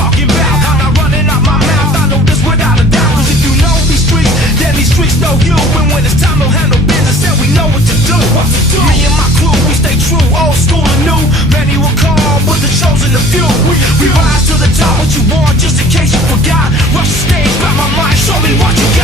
talking about. I'm not running out my mouth, I know this without a doubt. Cause if you know these streets, then these streets know you. And when it's time to handle business, then we know what to do. Me and my crew, we stay true, old school and new. Many will call, but the chosen a few. We rise to the top, what you want, just in case you forgot. Rush the stage, grab my mic, show me what you got.